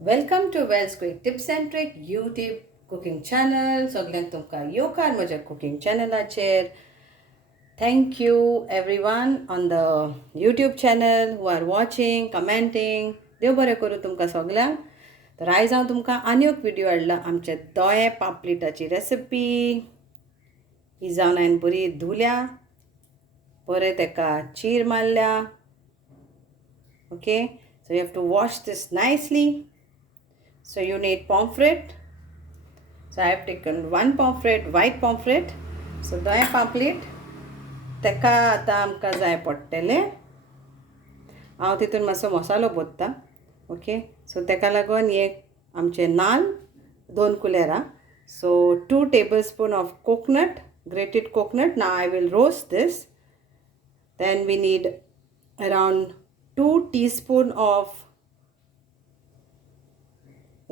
Welcome to Wells Quick Tips and Trick YouTube cooking channel. सगळ्यांक तुमकां येवकार म्हज्या cooking channelaचेर. Thank you everyone on the YouTube channel who are watching, commenting. देव बरें करूं तुमकां सगळ्यांक. तर आयज हांव तुमकां आनी एक व्हिडिओ हाडला आमचे दोये पापलेटाची रेसिपी. ही जावन हांवें बरी धुल्या, बरें तेका चीर मारल्या. Okay, so you have to wash this nicely. So you need pomfret. So I have taken one pomfret, white pomfret. So दोन पापलेट तेका आतां आमकां जाय पडटलें. हांव तितून मातसो मसालो भरता. ओके, सो तेका लागून एक आमचे नाल्ल 2 कुलेरां. So 2 tablespoons of coconut, grated coconut. Now I will roast this. Then we need around 2 teaspoons of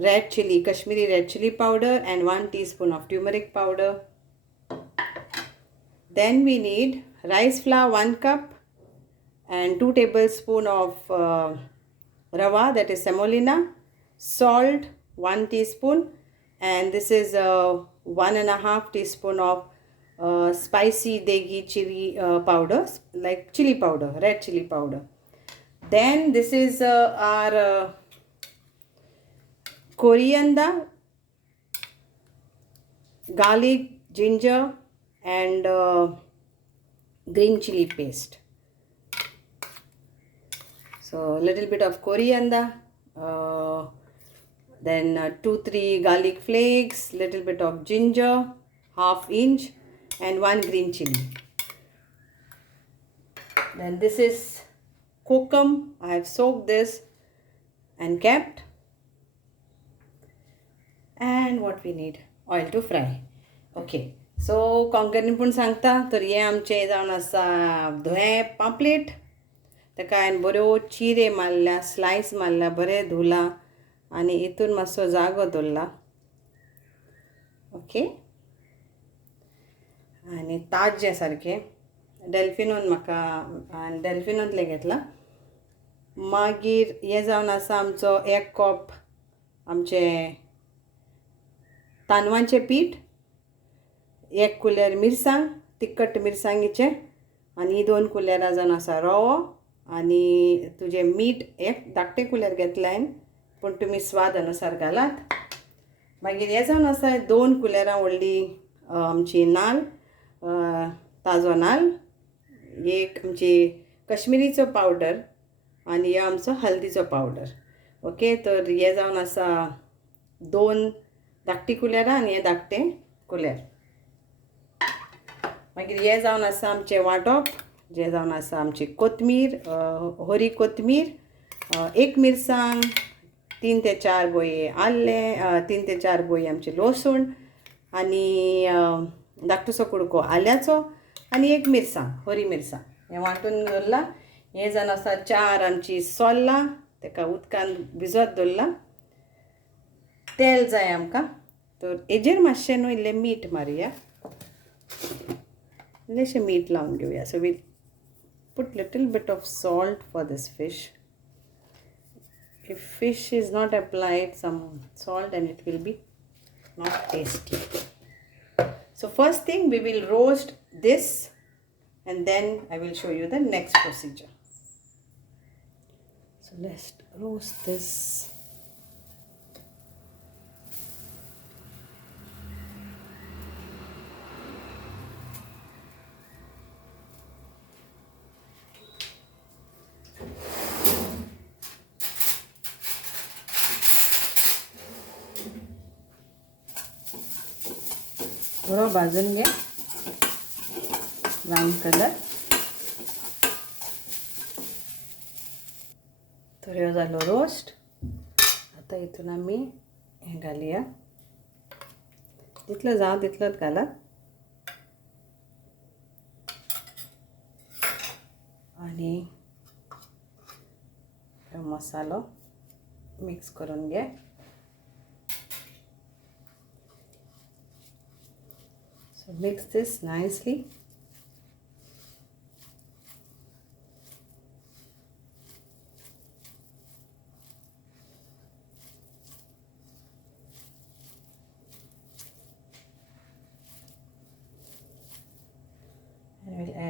red chili, Kashmiri red chili powder, and 1 teaspoon of turmeric powder. Then we need rice flour 1 cup and 2 tablespoons of Rava, that is semolina, salt 1 teaspoon, and this is 1.5 teaspoon of spicy degi chili powder, like chili powder, red chili powder. Then this is our coriander, garlic, ginger, and green chili paste. So a little bit of coriander, then 2-3 garlic flakes, little bit of ginger, ½ inch, and 1 green chili. Then this is kokum. I have soaked this and kept. And what we need, oil to fry. Okay, so कोंकणीपूण सांगता तर हे आमचे जावन आसा धोये पापलेट. तेका हांवें बऱ्यो चिरे मारल्या, स्लायस मारल्या, बरें धुला आनी हितून मातसो जागो दवरला. ओके, आनी ताज्जे सारके डेल्फिनोन म्हाका डेल्फिनोंतले घेतला. मागीर हे जावन आसा आमचो 1 कप आमचे तांदळांचें पीठ, 1 कुलेर मिरसांग, तिखट मिरसांगेचे, आनी 2 कुलेरां जावन आसा रवो, आनी तुजें मीठ 1 धाकटे कुलेर घेतलें हांवें, पूण तुमी स्वाद अनुसार घालात. मागीर हें जावन आसा 2 कुलेरां व्हडली आमची नाल्ल, ताजो नाल्ल, एक आमची कश्मिरीचो पावडर, आनी हो आमचो हल्दीचो पावडर. ओके, तर हें जावन आसा 2 धाकटी कुलेरां आनी हे धाकटे कुलेर. मागीर हे जावन आसा आमचें वांटप, जें जावन आसा आमची कोथमीर, हरी कोथमीर, 1 मिरसांग, 3 ते 4 बोये आल्लें, 3 ते 4 बोये आमचे लसूण, आनी धाकटुसो कुडको आल्याचो, आनी 1 मिरसांग, हरी मिरसांग. हें वांटून दवरलां. हें जावन आसा 4 आमची सोल्लां, तेका उदकान भिजत दवरलां. तेल जाय आमकां, तर हेजेर मातशें न्हू इल्लें मीठ मारया, इल्लेशें मीठ लावन घेवया. So we put little bit of salt for this fish. If fish is not applied some salt, and it will be not tasty. So first thing, we will roast this, and then I will show you the next procedure. So let's roast this. बरो भाजून घे, brown colour. तर ह्यो जालो roast. आतां हितून आमी हें घालया, जितलो जावं तितलोच घालात, आनी मसालो मिक्स करून घे. So mix this nicely.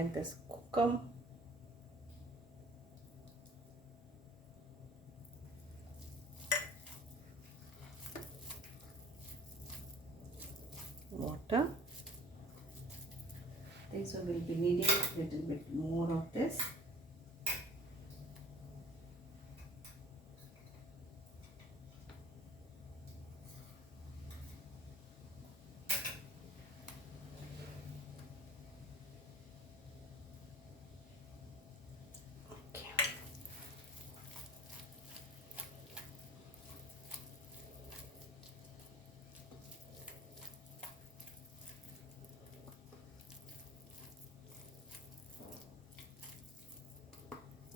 like this. Cook 'em. Water. I think so we'll be needing a little bit more of this.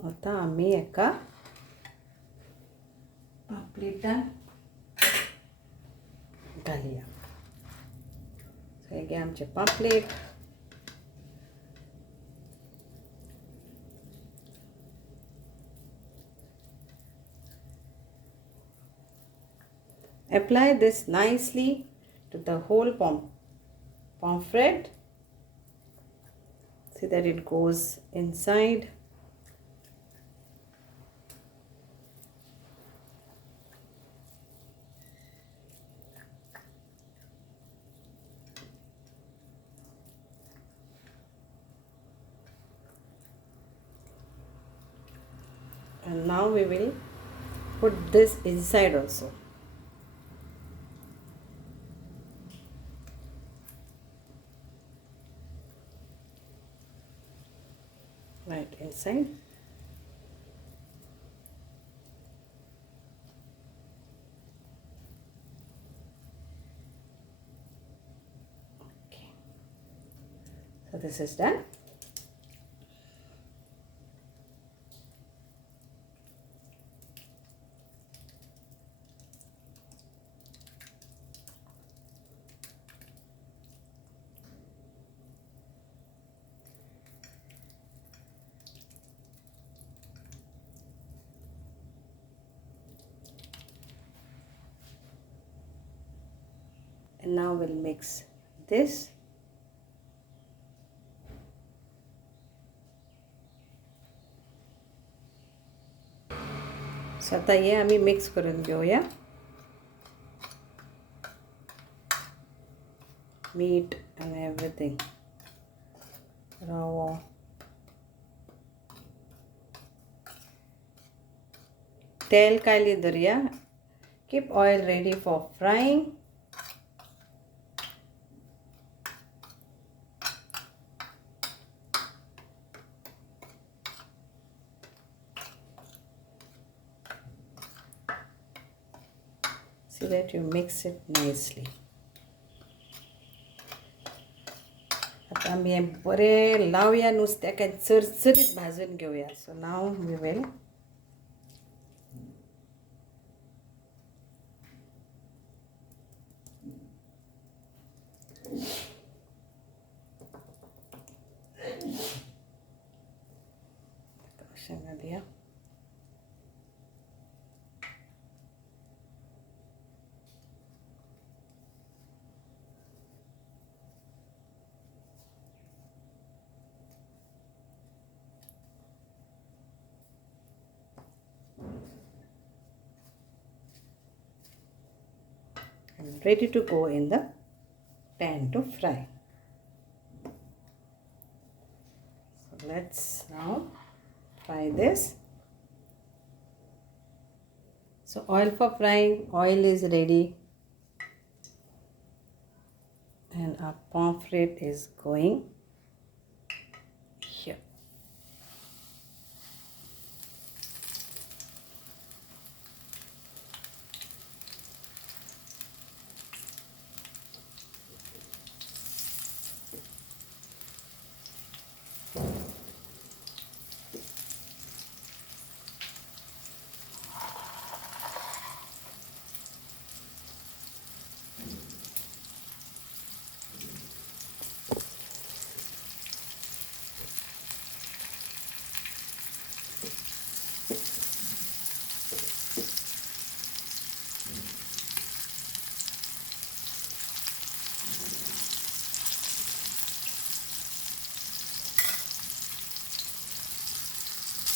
आता आम्ही एका पापलेटान घालूया. हे आमचे पापलेट. Apply this nicely to the whole pomfret. See that it goes inside. And now we will put this inside also. Right inside. Okay. So this is done. And now we'll mix this. So आता हे आम्ही mix करून घेऊया. Meat and everything. Rava. तेल कायली दर्या. Keep oil ready for frying. See that you mix it nicely. आता आम्ही हे बरे लावया नुस्त्याक चरचरीत भाजून घेऊया. So now we will घालूया. And ready to go in the pan to fry. So let's now fry this. So oil for frying, oil is ready. And our pomfret is going here.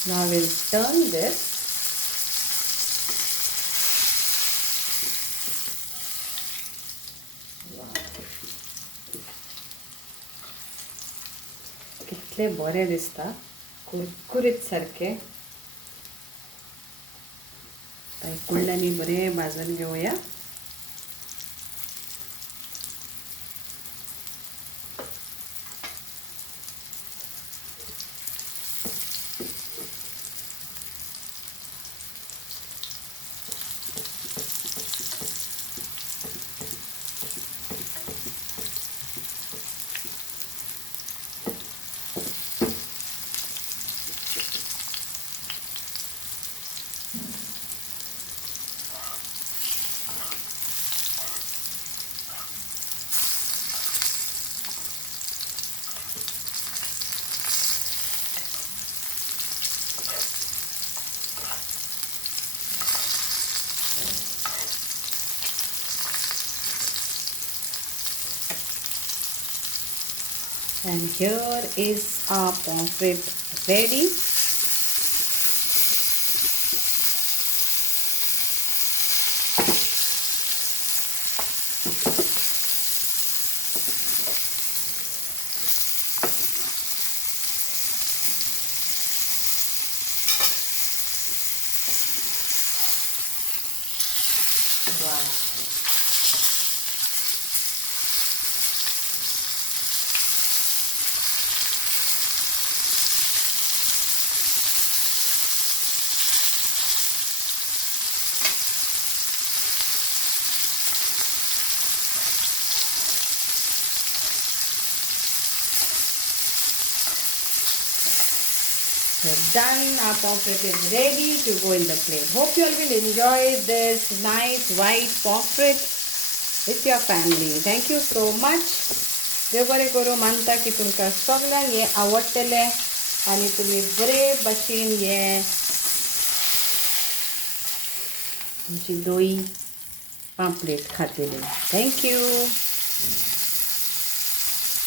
Now we'll turn this. कितले बरे दिसता, कुरकुरीत सारखे. कुळ्यांनी बरे भाजून घेऊया. And here is our pomfret ready. Wow. So done, our pomfret is ready to go in the plate. Hope you all will enjoy this nice white pomfret with your family. Thank you so much. देव बरें करूं. मानता की तुमकां सगळ्यांक हें आवडटलें आनी तुमी बरे भाशेन हें तुमची दोई पापलेट खातली. Thank you.